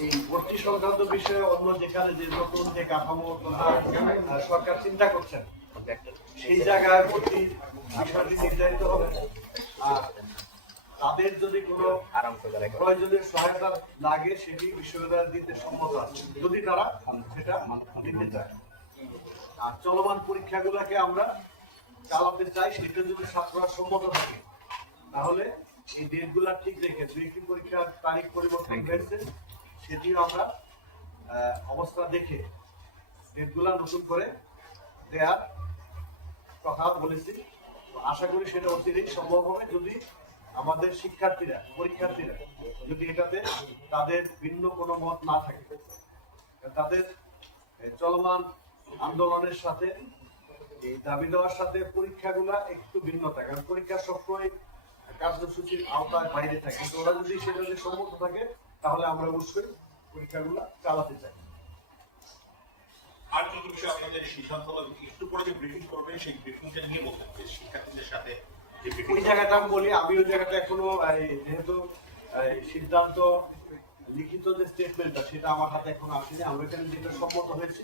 এই ভর্তি সংক্রান্ত বিষয়ে অন্য যেখানে যে নতুন যে কাঠামো সরকার চিন্তা করছেন সেই জায়গায় ভর্তি বিষয়টি নির্ধারিত হবে। আর তাদের যদি কোনো প্রয়োজনীয় সহায়তা লাগে সেটি বিশ্ববিদ্যালয় দিতে সম্মত আছে যদি তারা সেটা দিতে চায়। আর চলমান পরীক্ষাগুলোকে আমরা চালাতে চাই, সেটা যদি ছাত্ররা সম্মত থাকে তাহলে এই ডেটগুলা ঠিক রেখে দুই একটি পরীক্ষার তারিখ পরিবর্তন হয়েছে সেটিও আমরা অবস্থা দেখে ডেটগুলা নতুন করে দেওয়ার কথা বলেছি। আশা করি সেটা অতিরিক্ত সম্ভব হবে যদি আমাদের পরীক্ষার্থীরা যদি এটাতে তাদের ভিন্ন কোনো মত না থাকে। তাদের চলমান আন্দোলনের সাথে এই দাবি দেওয়ার সাথে পরীক্ষাগুলা একটু ভিন্নতা, কারণ পরীক্ষা সবসময় কার্যসূচির আওতায় বাইরে থাকে, কিন্তু ওরা যদি সেটাতে সম্মত থাকে তাহলে আমরা অবশ্যই পরীক্ষাগুলা চালাতে চাই। আর কি বিষয়ে আপনাদের সিদ্ধান্ত একটু পরে যে ব্রিফিং করবেন সেই ব্রিফিংটা নিয়ে বলতে হবে শিক্ষার্থীদের সাথে ওই জায়গাটা আমি বলি, আমি ওই জায়গাটা এখনো যেহেতু সিদ্ধান্ত লিখিত যে স্টেটমেন্টটা সেটা আমার হাতে এখনো আসেনি, আমরা এখানে যেটা সম্মত হয়েছি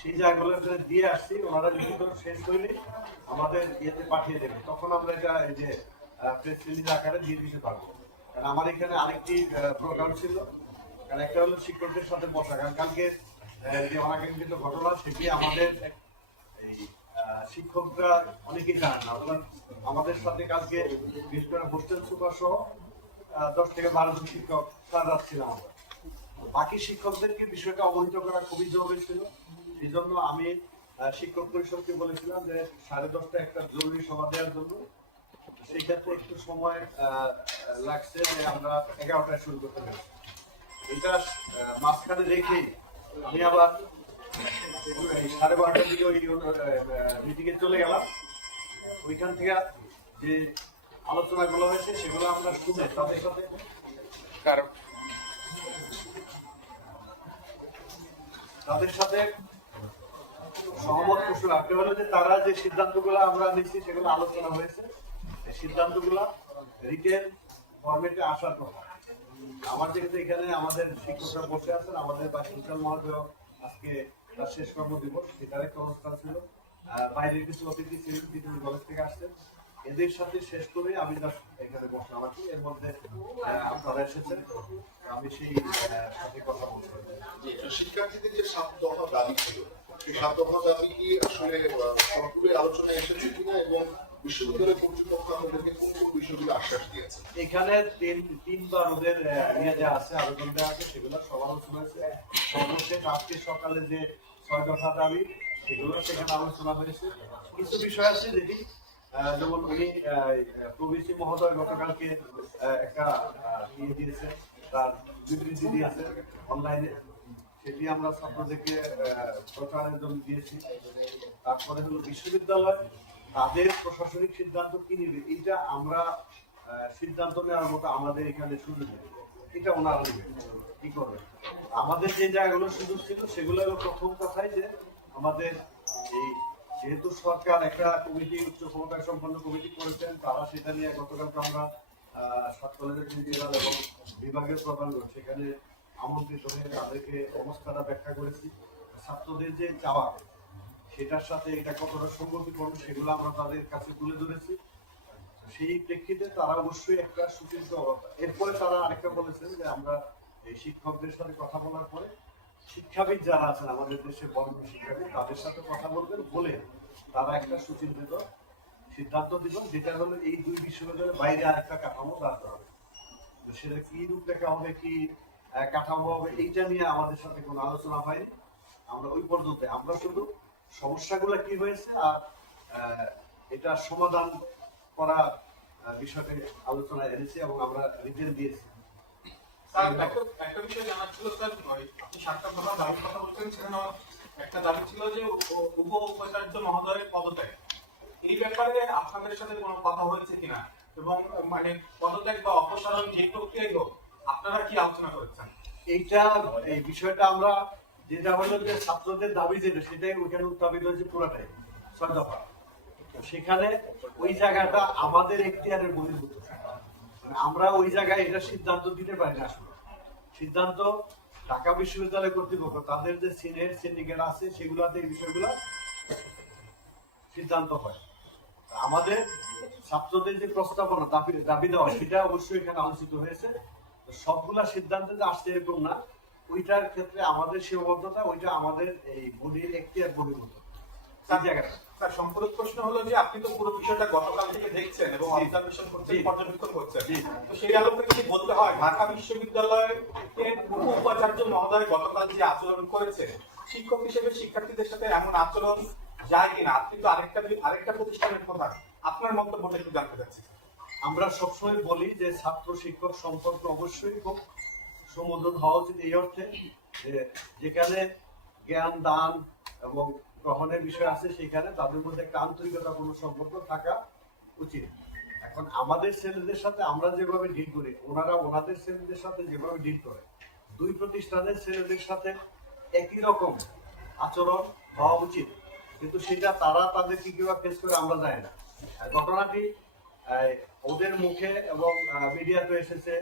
সেই জায়গাগুলো এখানে দিয়ে আসছি। ওনারা লিখিত শেষ হইলে আমাদের ইয়েতে পাঠিয়ে দেবে, তখন আমরা এটা এই যে প্রেস রিলিজ আকারে দিয়ে দিতে পারবো। কারণ আমার এখানে আরেকটি প্রোগ্রাম ছিল, কারণ একটা হলো শিক্ষকদের সাথে বসা, কারণ কালকে যে অনাকাঙ্ক্ষিত ঘটনা সেটি আমাদের এই শিক্ষকরা অনেকেই জানেন না। আমাদের সাথে কালকে বিশেষ করে হোস্টেল সুপার সহ 10 থেকে 12 জন শিক্ষক সারা ছিলাম আমরা। বাকি শিক্ষকদেরকে বিষয়টা অবহিত করা খুবই জরুরি ছিল। এই জন্য আমি শিক্ষক পরিষদকে বলেছিলাম যে 10:30 একটা জরুরি সভা দেওয়ার জন্য। সেই ক্ষেত্রে একটু সময় লাগছে যে আমরা 11টায় শুরু করতে পারি। এটা মাঝখানে রেখেই আমি আবার 12:30টার দিকে ওই মিটিংয়ে চলে গেলাম। ওইখান থেকে যে আলোচনাগুলো হয়েছে সেগুলো আমরা শুনে তাদের সাথে সহমত পোষণ রাখতে হলে যে তারা যে সিদ্ধান্তগুলো আমরা নিচ্ছি সেগুলো আলোচনা হয়েছে, এই সিদ্ধান্তগুলো রিটেন ফরম্যাটে আসার কথা। আমার যেহেতু এখানে আমাদের শিক্ষকরা বসে আছেন, আমাদের বা শিক্ষক মহোদয় আজকে তার শেষ কর্মদিবস, সেটার একটা অনুষ্ঠান ছিল, বাইরের কিছু অতিথি ছিলেন বিভিন্ন কলেজ থেকে আসছেন, এদের সাথে শেষ করে আমি এখানে বসলাম আর কি। এর মধ্যে আপনারা এসেছেন, আমি সেই সাথে কথা বলতে শিক্ষার্থীদের যে 7 দফা দাবি ছিল সেই 7 দফা দাবি কি আসলে সরকারি আলোচনায় এসেছে কিনা এবং বিশ্ববিদ্যালয় কর্তৃপক্ষ আমাদেরকে কোন কোন বিষয়গুলো আশ্বাস দিয়েছে? এখানে তিনবার ওদের নিয়ে যা আছে আবেদন দেওয়া আছে সেগুলো সব আলোচনা হয়েছে। সর্বশেষ আজকে সকালে যে 6 দফা দাবি সেগুলো সেখানে আলোচনা হয়েছে। কিছু বিষয় আছে যেটি যেমন উনি প্রবিসি মহোদয় গতকালকে একটা ইয়ে দিয়েছে, তার বিবৃতি দিয়েছে অনলাইনে, সেটি আমরা ছাত্রদেরকে প্রচারের জন্য দিয়েছি। তারপরে হলো বিশ্ববিদ্যালয় তাদের প্রশাসনিক সিদ্ধান্ত কি নেবে এইটা আমরা সিদ্ধান্ত নেওয়ার মতো আমাদের এখানে সুযোগ নেই, এটা ওনারা নেবেন কি করবে। আমাদের যে জায়গাগুলো সুযোগ ছিল সেগুলো হলো প্রথম কথাই যে আমাদের এই যেহেতু সরকার একটা কমিটি উচ্চ ক্ষমতা সম্পন্ন কমিটি করেছেন, তারা সেটা নিয়ে গতকালকে আমরা 7 কলেজের প্রিন্সিপাল এবং বিভাগের প্রধানগণ সেখানে আমন্ত্রিত হয়ে তাদেরকে অবস্থাটা ব্যাখ্যা করেছি। ছাত্রদের যে চাওয়া সেটার সাথে এটা কতটা সঙ্গতিপূর্ণ সেগুলো আমরা তাদের কাছে তুলে ধরেছি। সেই প্রেক্ষিতে তারা অবশ্যই একটা সুচিন্তিত অবস্থা। এরপরে তারা আরেকটা বলেছেন যে আমরা এই শিক্ষকদের সাথে কথা বলার পরে শিক্ষাবিদ যারা আছেন আমাদের দেশে বড় শিক্ষাবিদ তাদের সাথে কথা বলবেন, বলে তারা একটা সুচিন্তিত সিদ্ধান্ত দিবেন, যেটা হলো এই দুই বিশ্ববিদ্যালয়ের বাইরে আরেকটা কাঠামো দাঁড় হবে। সেটা কি রূপরেখা হবে, কি কাঠামো হবে, এইটা নিয়ে আমাদের সাথে কোনো আলোচনা হয়নি। আমরা ওই পর্যন্ত আমরা শুধু সমস্যাগুলো কি হয়েছে আর এটা সমাধান করা বিষয়টি আলোচনায় এনেছি এবং আমরা রিটেন দিয়েছি। একটা বিষয় জানার ছিল স্যার, আপনি 7টা কথা দাবির কথা বলছেন, সেখানে একটা দাবি ছিল যে উপ উপাচার্য মহোদয়ের পদত্যাগ। এই ব্যাপারে আপনাদের সাথে কোনো কথা হয়েছে কিনা এবং মানে পদত্যাগ বা অপসারণ যে প্রক্রিয়াই হোক আপনারা কি আলোচনা করেছেন? এইটা এই বিষয়টা আমরা যেটা হলো যে ছাত্রদের দাবি যেটা সেটাই ওইখানে উত্থাপিত হয়েছে পুরোটাই 6 দফা। সেখানে ওই জায়গাটা আমাদের এখতিয়ারের বহির্ভূত, আমরা ওই জায়গায় এটা সিদ্ধান্ত দিতে পারি না। সিদ্ধান্ত ঢাকা বিশ্ববিদ্যালয় কর্তৃপক্ষ তাদের যে সিনিয়র সিন্ডিকেট আছে সেগুলাতে এই বিষয়গুলো সিদ্ধান্ত হয়। আমাদের ছাত্রদের যে প্রস্তাবনা দাবি দেওয়া সেটা অবশ্যই এখানে আলোচিত হয়েছে। সবগুলা সিদ্ধান্তে যে আসছে এরকম না, ওইটার ক্ষেত্রে আমাদের সীমাবদ্ধতা, ওইটা আমাদের এই বডির এখতিয়ার বহির্ভূত জায়গাটা। স্যার, সম্পূরক প্রশ্ন হলো যে আপনি তো পুরো বিষয়টা গতকাল থেকে দেখছেন এবং অবজারভেশন করছেন, পর্যবেক্ষণ করছেন, তো সেই আলোকে যদি বলতে হয় ঢাকা বিশ্ববিদ্যালয়ের উপাচার্য মহোদয় গতকাল যে আচরণ করেছে, শিক্ষক হিসেবে শিক্ষার্থীদের সাথে এমন আচরণ যায় কিনা? আপনি তো আরেকটা প্রতিষ্ঠানের কথা, আপনার মন্তব্যটা একটু জানতে চাচ্ছি। আমরা সবসময় বলি যে ছাত্র শিক্ষক সম্পর্ক অবশ্যই খুব সুমধুর হওয়া উচিত, এই অর্থে যে যেখানে জ্ঞান দান এবং গ্রহণের বিষয় আছে সেখানে তাদের মধ্যে একটা আন্তরিকতাপূর্ণ সম্পর্ক থাকা উচিত। এখন আমাদের ছেলেদের সাথে আমরা যেভাবে ডিল করি, ওনারা ওনাদের ছেলেদের সাথে যেভাবে ডিল করে, দুই প্রতিষ্ঠানের ছেলেদের সাথে একই রকম আচরণ হওয়া উচিত, কিন্তু সেটা তারা তাদেরকে কিভাবে ফেস করে আমরা জানি না। ঘটনাটি ওদের মুখে এবং মিডিয়াতে এসেছে,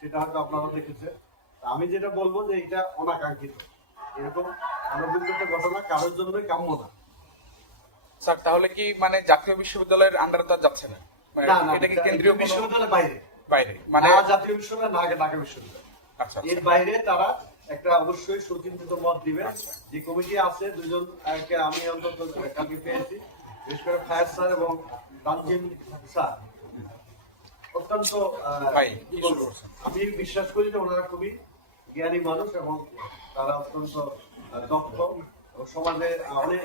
সেটা হয়তো আপনারা দেখেছেন। আমি যেটা বলবো যে এটা অনাকাঙ্ক্ষিত, এরকম অনভিজ্ঞত ঘটনা কারোর জন্যই কাম্য না। স্যার, তাহলে কি মানে জাতীয় বিশ্ববিদ্যালয়ের আন্ডারে তো যাচ্ছে না? না না, এটা কি কেন্দ্রীয় বিশ্ববিদ্যালয়ের বাইরে? বাইরে মানে না জাতীয় বিশ্ববিদ্যালয়, না ঢাকা বিশ্ববিদ্যালয়। আচ্ছা, এর বাইরে তারা একটা অবশ্যই সুচিন্তিত মত দিবে। যে কমিটি আছে, দুজনকে আমি অন্তত কালকে পেয়েছি, বিশেষ করে ফায়ার স্যার এবং তানজিম স্যার, অত্যন্ত কি বলবো, আমি বিশ্বাস করি যে ওনারা খুবই জ্ঞানী মানুষ এবং তারা অত্যন্ত দক্ষ এবং সমাজে অনেক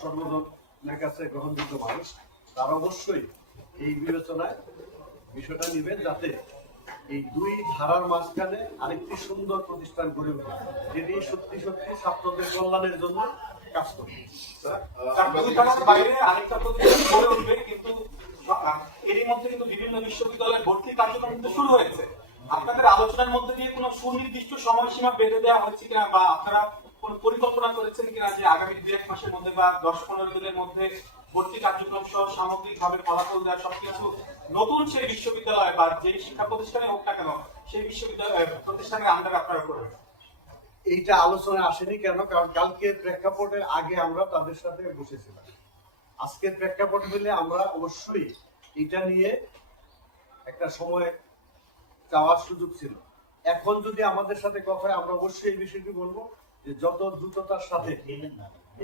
সর্বজনের কাছে গ্রহণযোগ্য মানুষ। তারা অবশ্যই এই বিবেচনায় বিষয়টা নেবেন, যাতে এই দুই ধারার মাঝখানে আরেকটি সুন্দর প্রতিষ্ঠান গড়ে ওঠে, যেটি সত্যি সত্যি ছাত্রদের কল্যাণের জন্য কাজ করে। বাইরে আরেকটা প্রতিষ্ঠান গড়ে উঠবে, কিন্তু এরই মধ্যে কিন্তু বিভিন্ন বিশ্ববিদ্যালয়ের ভর্তি কার্যক্রম কিন্তু শুরু হয়েছে। আপনাদের আলোচনার মধ্যে দিয়ে কোনো সুনির্দিষ্ট সময়সীমা বেঁধে দেওয়া হচ্ছে কিনা, বা আপনারা কোন পরিকল্পনা করেছেন কিনা যে আগামী 2-1 মাসের মধ্যে বা 10-15 দিনের মধ্যে ভর্তি কার্যক্রম সহ সামগ্রিকভাবে ফলাফল দেওয়া সবকিছু নতুন সেই বিশ্ববিদ্যালয় বা যে শিক্ষা প্রতিষ্ঠানে হোক না কেন সেই বিশ্ববিদ্যালয় প্রতিষ্ঠানের আন্ডারে আপনারা করবেন? এইটা আলোচনায় আসেনি কেন? কারণ কালকে প্রেক্ষাপটের আগে আমরা তাদের সাথে বসেছিলাম। আজকের প্রেক্ষাপট হলে আমরা অবশ্যই এটা নিয়ে একটা সময় চাওয়ার সুযোগ ছিল। এখন যদি আমাদের সাথে কথা হয়, আমরা অবশ্যই এই বিষয়টি বলবো যে যত দ্রুততার সাথে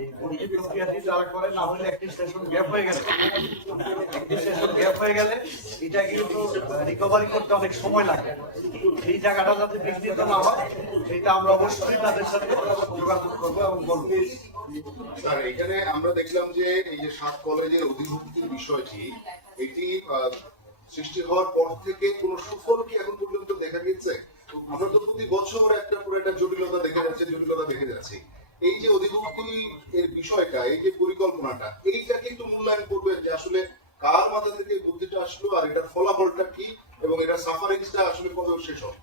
এই ভর্তি প্রক্রিয়াটি তারা করে, না হলে একটি সেশন গ্যাপ হয়ে গেলে এটা কিন্তু রিকভারি করতে অনেক সময় লাগে। এই জায়গাটা যাতে বিঘ্নিত না হয়, সেটা আমরা অবশ্যই তাদের সাথে যোগাযোগ করবো এবং বলবো। স্যার, এখানে আমরা দেখলাম যে এই যে 7 কলেজের অধিভুক্তির বিষয়টি, এটি সৃষ্টি হওয়ার পর থেকে কোন সুফল কি এখন পর্যন্ত দেখা গেছে? আমরা তো প্রতি বছর পুরো একটা জটিলতা দেখে যাচ্ছি। এই যে অধিভুক্তি এর বিষয়টা, এই যে পরিকল্পনাটা, এইটাকে একটু মূল্যায়ন করবেন যে আসলে কার মাথা থেকে বুদ্ধিটা আসলো, আর এটার ফলাফলটা কি, এবং এটার সাফারিংসটা আসলে কবে শেষ হবে?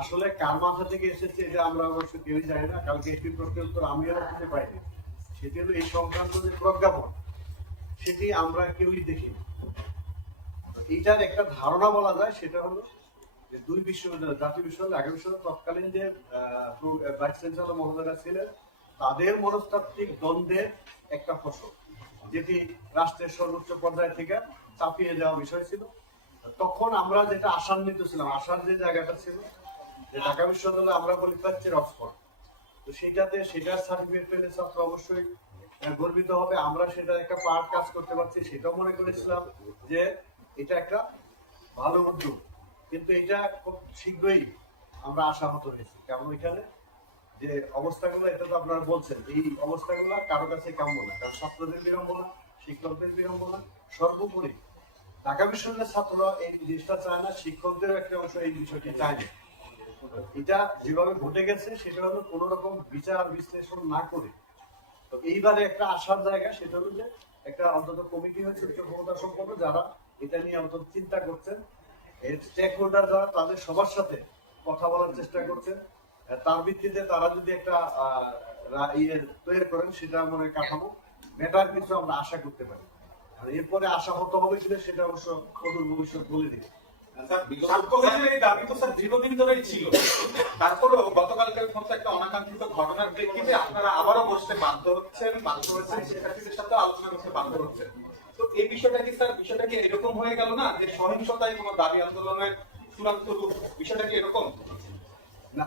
আসলে কার মাথা থেকে এসেছে এটা আমরা অবশ্য কেউই জানি না। কালকে একটি প্রশ্নের উত্তর আমিও দিতে পারিনি। সেটি হলো এই সংক্রান্ত যে প্রজ্ঞাপন, সেটি আমরা কেউই দেখিনি। এইটার একটা ধারণা বলা যায়, সেটা হলো যে দুই বিশ্ববিদ্যালয়, জাতীয় বিশ্ববিদ্যালয়, ঢাকা বিশ্ববিদ্যালয় তৎকালীন যে ভাইস চ্যান্সেলর মহোদয়রা ছিলেন, তাদের মনস্তাত্ত্বিক দ্বন্দ্বের একটা ফসল, যেটি রাষ্ট্রের সর্বোচ্চ পর্যায় থেকে চাপিয়ে দেওয়া বিষয় ছিল। তখন আমরা যেটা আশান্বিত ছিলাম, আশার যে জায়গাটা ছিল যে ঢাকা বিশ্ববিদ্যালয় আমরা বলি প্রাচ্যের অক্সফোর্ড, তো সেটার সার্টিফিকেট পেলে ছাত্র অবশ্যই গর্বিত হবে। আমরা সেটা একটা পার্ট কাজ করতে পারছি, সেটাও মনে করেছিলাম যে এটা একটা ভালো উদ্যোগ। কিন্তু এটা খুব শীঘ্রই আমরা আশাহত হয়েছি, কারণ এখানে যে অবস্থাগুলো, এটা তো আপনারা বলছেন, এই অবস্থাগুলো কারো কাছে কাম্য না। কারণ ছাত্রদের বিড়ম্বনা, শিক্ষকদের বিড়ম্বনা, সর্বোপরি ঢাকা বিশ্ববিদ্যালয়ের ছাত্ররা এই জিনিসটা চায় না, শিক্ষকদেরও একটা অংশ এই বিষয়টি চায় না। এটা যেভাবে ঘটে গেছে সেটা হলো কোন রকম বিচার বিশ্লেষণ না করে, তো এইবারে একটা আশার জায়গা, সেটা হলো যে একটা অন্তত কমিটি হচ্ছে উচ্চ ক্ষমতা সম্পন্ন, যারা এটা নিয়ে অন্তত চিন্তা করছেন, এর স্টেক হোল্ডার যারা, তাদের সবার সাথে কথা বলার চেষ্টা করছেন। তার ভিত্তিতে তারা যদি একটা তৈরি করেন, সেটা মনে কাঠামো বেটার কিছু আমরা আশা করতে পারি। আর এরপরে আশা হতে হবে কিনা সেটা অবশ্য অদূর ভবিষ্যৎ বলে দিবে। সাত কলেজের এই দাবি তো স্যার দীর্ঘদিন ধরেই ছিল, তারপরেও গতকালকের মতো একটা অনাকাঙ্ক্ষিত ঘটনার প্রেক্ষিতে আপনারা আবারও বসতে বাধ্য হচ্ছেন, শিক্ষার্থীদের সাথে আলোচনা করতে বাধ্য হচ্ছেন। তো এই বিষয়টা কি স্যার, বিষয়টা কি এরকম হয়ে গেল না যে সহিংসতায় কোনো দাবি আন্দোলনের চূড়ান্ত রূপ, বিষয়টা কি এরকম? না,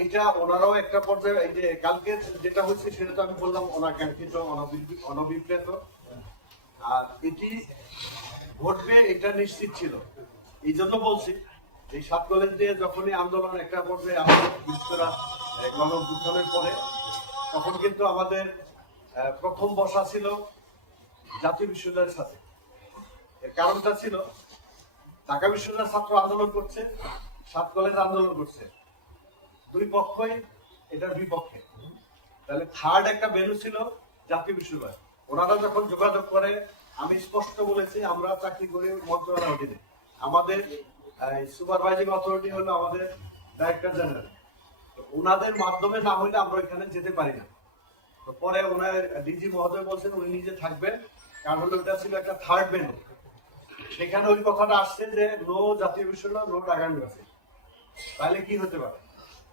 এইটা ওনারাও একটা পর্যায়ে, এই যে কালকে যেটা হচ্ছে সেটা তো আমি বললাম অনাকাঙ্ক্ষিত, অনভিপ্রেত, আর এটি ঘটবে এটা নিশ্চিত ছিল। এই জন্য বলছি এই সাত কলেজ দিয়ে যখনই আন্দোলন একটা পর্যায়ে আমাদের বিশেষ করে গণঅভ্যুত্থানের পরে, তখন কিন্তু আমাদের প্রথম বসা ছিল জাতীয় বিশ্ববিদ্যালয়ের সাথে। এর কারণটা ছিল ঢাকা বিশ্ববিদ্যালয়ের ছাত্র আন্দোলন করছে, সাত কলেজ আন্দোলন করছে, দুই পক্ষই এটার বিপক্ষে। তাহলে থার্ড একটা ভ্যালু ছিল জাতীয় বিশ্ববিদ্যালয়। ওনারা যখন যোগাযোগ করে, আমি স্পষ্ট বলেছি আমরা চাকরি করি মন্ত্রণালয়ের অধীনে, আমাদের সুপারভাইজিং অথরিটি হলো আমাদের ডাইরেক্টর জেনারেল। ওনাদের মাধ্যমে না হইলে আমরা এখানে যেতে পারি না। তো পরে ওনার ডিজি মহোদয় বলছেন উনি নিজে থাকবেন, কারণ হলো ওটা ছিল একটা থার্ড ভ্যালু। সেখানে ওই কথাটা আসছে যে নো জাতীয় বিশ্ববিদ্যালয়, নো ঢাকা ইউনিভার্সিটি। তাহলে কি হতে পারে?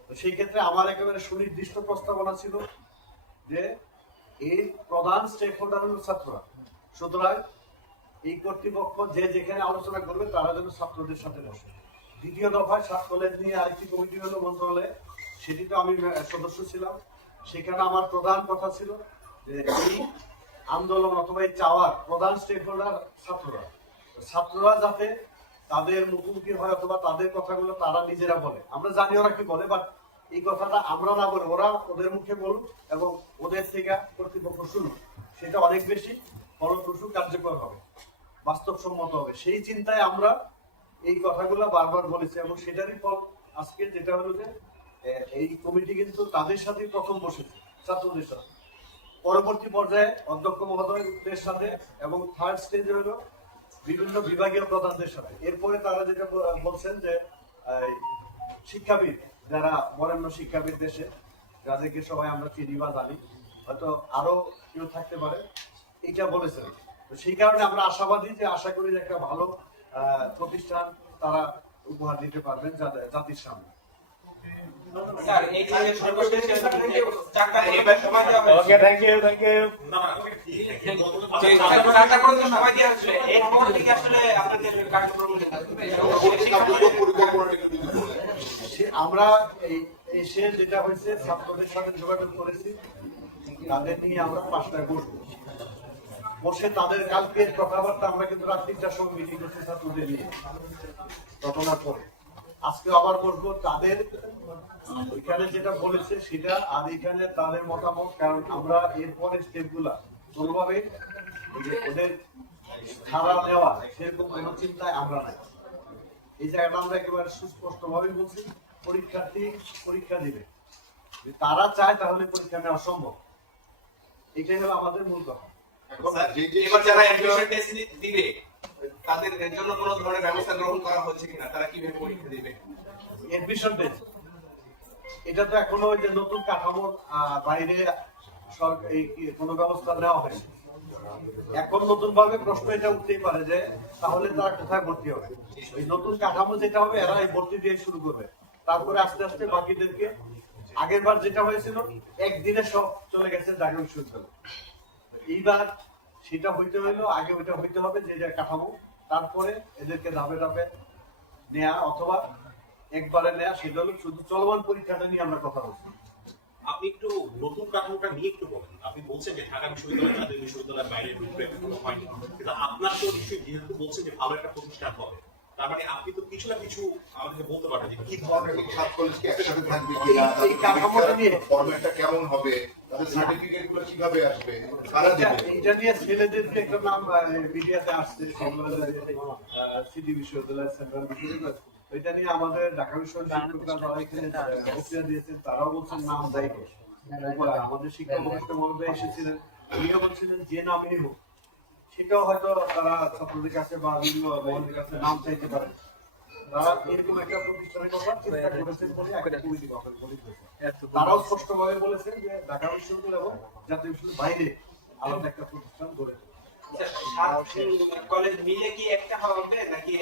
তো সেই ক্ষেত্রে আমার একেবারে সুনির্দিষ্ট প্রস্তাবনা ছিল যে এই প্রধান স্টেক হোল্ডার হল ছাত্ররা, সুতরাং এই কর্তৃপক্ষ যে যেখানে আলোচনা করবে তারা যেন ছাত্রদের সাথে বসে। দ্বিতীয় দফায় সাত কলেজ নিয়ে আরেকটি কমিটি হলো মন্ত্রণালয়ে, সেটি তো আমি সদস্য ছিলাম। সেখানে আমার প্রধান কথা ছিল যে এই আন্দোলন অথবা এই চাওয়ার প্রধান স্টেক হোল্ডার ছাত্ররা, ছাত্ররা যাতে তাদের মুখোমুখি হয় অথবা তাদের কথাগুলো তারা নিজেরা বলে। আমরা জানি ওরা কি বলে, বাট এই কথাটা আমরা না বলে ওরা ওদের মুখে বলুক এবং ওদের থেকে কর্তৃপক্ষ শুনুক, সেটা অনেক বেশি ফলপ্রসূ, কার্যকর হবে, বাস্তবসম্মত হবে। সেই চিন্তায় আমরা এই কথাগুলো বারবার বলেছি এবং সেটারই ফল আজকে যেটা হলো যে এই কমিটি কিন্তু তাদের সাথে প্রথম বসেছে, ছাত্রদের সাথে, পরবর্তী পর্যায়ে অধ্যক্ষ মহোদয়দের সাথে, এবং থার্ড স্টেজে হলো বিভিন্ন বিভাগীয় প্রধানদের সাথে। এরপরে তারা যেটা বলছেন যে শিক্ষাবিদ, যারা বরেণ্য শিক্ষাবিদ দেশে, যাদেরকে সবাই আমরা চিনি বা জানি, হয়তো আরো কেউ থাকতে পারে, এটা বলেছেন। তো সেই কারণে আমরা আশাবাদী যে আশা করি যে একটা ভালো প্রতিষ্ঠান তারা উপহার দিতে পারবেন জাতির সামনে। স্যার এই যে সর্বশেষ চারটা এবার সময় দেওয়া হয়েছে। ওকে, থ্যাংক ইউ। চারটা করে তো সময় দেওয়া হয়েছিল, এরপর থেকে আসলে আপনাদের কার্যক্রম আমরা এসে যেটা হয়েছে ছাত্রদের সাথে যোগাযোগ করেছি, তাদের নিয়ে আমরা 5টায় বসে তাদের কালকে কথাবার্তা আমরা কিন্তু রাত 3টার সময় মিটিং করছি ছাত্রদের নিয়ে ঘটনার পরে। আজকে আবার বলবো তাদের ওইখানে যেটা বলেছে সেটা, আর এখানে তাদের মতামত। কারণ আমরা এরপরে স্টেপগুলা কোনোভাবে ওদের খারাপ নেওয়া সেরকম কোনো চিন্তায় আমরা নাই। এই জায়গাটা আমরা একেবারে সুস্পষ্ট ভাবে বলছি, পরীক্ষার্থী পরীক্ষা দিবে, তারা চায় তাহলে পরীক্ষা নেওয়া সম্ভব। এটাই হলো আমাদের মূল কথা। এবার যারা অ্যাডমিশন টেস্ট দিবে তাদের জন্য কোনো ধরনের ব্যবস্থা গ্রহণ করা হচ্ছে কিনা, তারা কিভাবে পরীক্ষা দিবে? এডমিশন টেস্ট এটা তো এখনো ওই যে নতুন কাঠামোর বাইরে সরকারি কোনো ব্যবস্থা নেওয়া হয়নি। এখন নতুন ভাবে প্রশ্ন এটা উঠতেই পারে যে তাহলে তারা কোথায় ভর্তি হবে। ওই নতুন কাঠামো যেটা হবে এরা এই ভর্তি দিয়ে শুরু করবে, তারপরে আস্তে আস্তে বাকিদেরকে। আগের বার যেটা হয়েছিল একদিনে সব চলে গেছে ঢাকা বিশ্ববিদ্যালয়, এইবার সেটা হইতে হইলো আগে ওইটা হইতে হবে যে কাঠামো, তারপরে এদেরকে ধাপে ধাপে নেয়া অথবা একবারে নেয়া। সেটা হলো শুধু চলমান পরীক্ষাটা নিয়ে আমরা কথা বলছি। আপনি একটু নতুন কাঠামোটা নিয়ে একটু বলেন। আপনি বলছেন যে ঢাকা বিশ্ববিদ্যালয় জাতীয় বিশ্ববিদ্যালয়ের বাইরে কোনো হয়নি, কিন্তু আপনার তো নিশ্চয়ই যেহেতু বলছেন যে ভালো একটা প্রতিষ্ঠান হবে, তার মানে আপনি তো কিছু না কিছু আমাদেরকে বলতে পারবেন যে কি ধরনের সাত কলেজ কি একসাথে থাকবে কিনা, এই কাঠামোটা নিয়ে ফরম্যাটটা কেমন হবে, তাদের সার্টিফিকেট গুলো কিভাবে আসবে, কারা দিবে। এইটা নিয়ে ছেলেদেরকে একটা নাম মিডিয়াতে আসছে, সিটি বিশ্ববিদ্যালয়, সেন্ট্রাল বিশ্ববিদ্যালয়, ওইটা নিয়ে আমাদের ঢাকা বিশ্ববিদ্যালয় শিক্ষকরা যারা এখানে বক্তৃতা দিয়েছেন তারাও বলছেন নাম যাই হোক। আমাদের শিক্ষা প্রতিষ্ঠা মহোদয় এসেছিলেন, উনিও বলছিলেন যে নামই হোক, সেটাও হয়তো তারা ছাত্রদের কাছে বা বিভিন্ন মহলের কাছে নাম চাইতে পারে। তারা এরকম একটা প্রতিষ্ঠানের কথা চিন্তা করেছেন বলে একটা কমিটি গঠন করেছে। তারাও স্পষ্টভাবে বলেছেন যে ঢাকা বিশ্ববিদ্যালয় এবং জাতীয় বিশ্ববিদ্যালয়ের বাইরে আলাদা একটা প্রতিষ্ঠান গড়ে তোলা। কলেজ মিলে কি একটা হবে নাকি